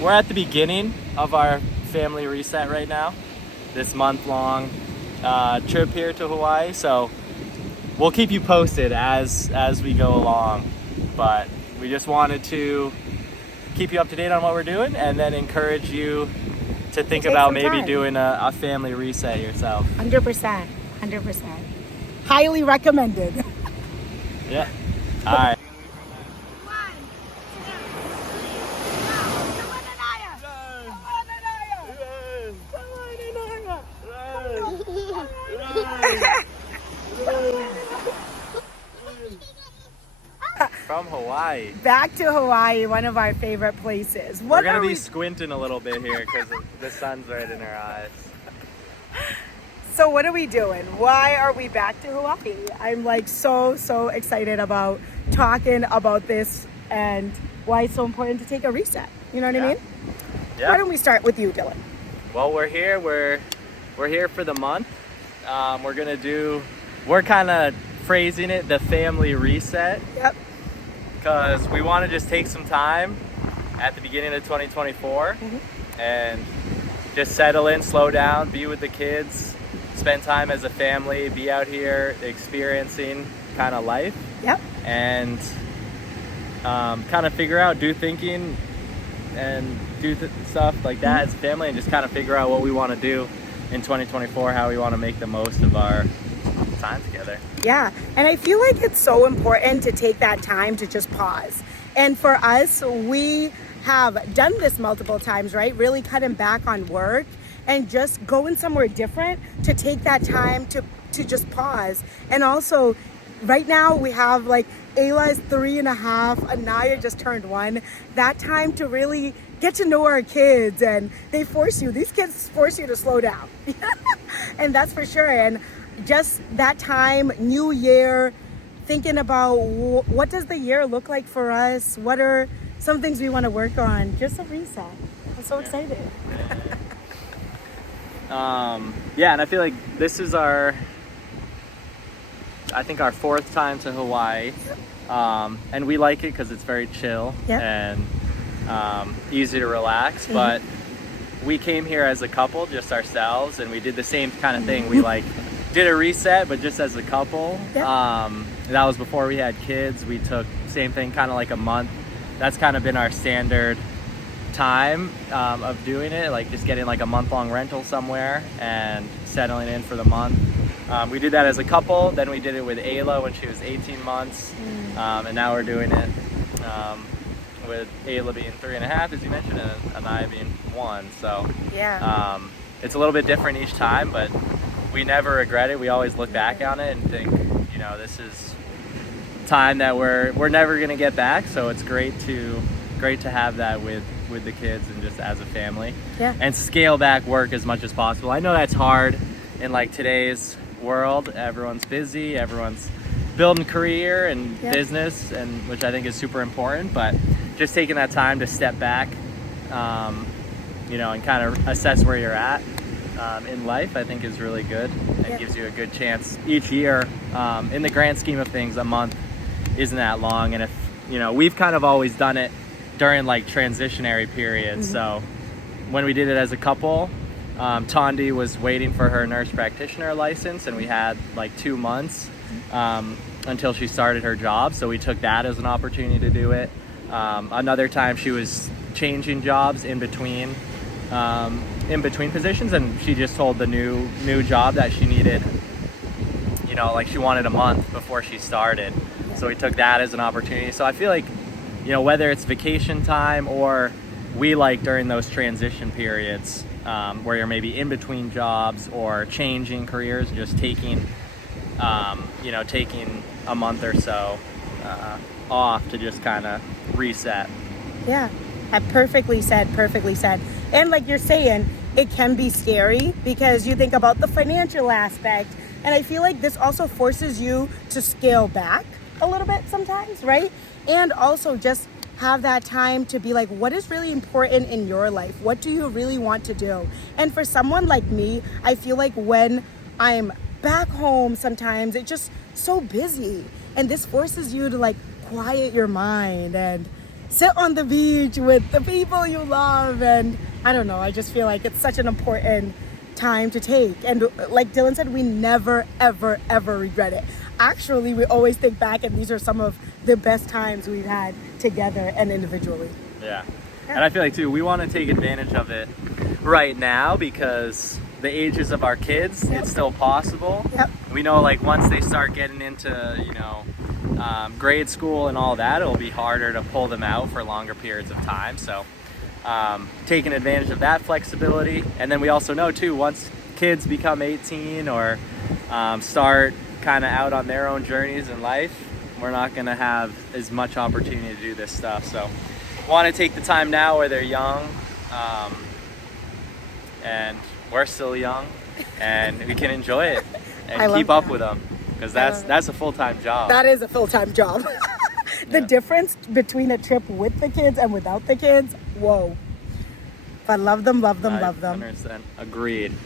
we're at the beginning of our family reset right now, this month-long trip here to Hawaii. So we'll keep you posted as we go along. But we just wanted to keep you up to date on what we're doing, and then encourage you to think about maybe doing a family reset yourself. 100%. 100%. Highly recommended. Yeah. All right. From Hawaii. Back to Hawaii, one of our favorite places. We're gonna be squinting a little bit here because the sun's right in our eyes. So what are we doing? Why are we back to Hawaii? I'm like so excited about talking about this and why it's so important to take a reset. You know what I mean? Yeah. Why don't we start with you, Dylan? Well, we're here. We're here for the month. We're kind of phrasing it the family reset. Yep. Because we want to just take some time at the beginning of 2024 and just settle in, slow down, be with the kids, spend time as a family, be out here experiencing kind of life. Yep. And kind of figure out, do thinking and do stuff like that as a family, and just kind of figure out what we want to do in 2024, how we want to make the most of our time together. Yeah, and I feel like it's so important to take that time to just pause. And for us, we have done this multiple times, right? Really cutting back on work and just going somewhere different to take that time to just pause. And also, right now we have like Ayla is 3.5, Anaya just turned 1. That time to really get to know our kids, and these kids force you to slow down. And that's for sure. And just that time, new year, thinking about what does the year look like for us? What are some things we want to work on? Just a reset. I'm so excited. Yeah, and I feel like this is our 4th time to Hawaii. And we like it because it's very chill and easy to relax. But we came here as a couple, just ourselves, and we did the same kind of thing. We did a reset, but just as a couple. That was before we had kids. We took same thing, kind of like a month. That's kind of been our standard time of doing it, like just getting like a month-long rental somewhere and settling in for the month. We did that as a couple, then we did it with Ayla when she was 18 months, and now we're doing it with Ayla being 3.5, as you mentioned, and Anaya being 1. So it's a little bit different each time, but we never regret it. We always look back on it and think, this is time that we're never gonna get back. So it's great to have that with the kids and just as a family. And scale back work as much as possible. I know that's hard in like today's world. Everyone's busy, everyone's building career and business, and which I think is super important, but just taking that time to step back, and kind of assess where you're at in life, I think is really good and gives you a good chance each year. In the grand scheme of things, a month isn't that long, and if we've kind of always done it during like transitionary periods. So when we did it as a couple, Tondi was waiting for her nurse practitioner license, and we had like 2 months until she started her job, so we took that as an opportunity to do it. Another time she was changing jobs in between positions, and she just told the new job that she needed, like she wanted a month before she started. So we took that as an opportunity. So I feel like, whether it's vacation time or we like during those transition periods where you're maybe in between jobs or changing careers, just taking a month or so off to just kind of reset. Yeah, perfectly said. And like you're saying, it can be scary because you think about the financial aspect, and I feel like this also forces you to scale back a little bit sometimes, right? And also just have that time to be like, what is really important in your life? What do you really want to do? And for someone like me, I feel like when I'm back home sometimes it's just so busy, and this forces you to like quiet your mind and sit on the beach with the people you love. And I don't know, I just feel like it's such an important time to take. And like Dylan said, we never, ever, ever regret it. Actually, we always think back, and these are some of the best times we've had together and individually. Yeah. And I feel like too, we want to take advantage of it right now because the ages of our kids, it's still possible. Yep. We know like once they start getting into, you know, grade school and all that, it'll be harder to pull them out for longer periods of time. So taking advantage of that flexibility. And then we also know too, once kids become 18 or start kind of out on their own journeys in life, we're not going to have as much opportunity to do this stuff. So want to take the time now where they're young, and we're still young, and we can enjoy it and keep up with them, because that's a full-time job. That is a full-time job. The difference between a trip with the kids and without the kids, whoa. But love them, love them, love them. 100% agreed.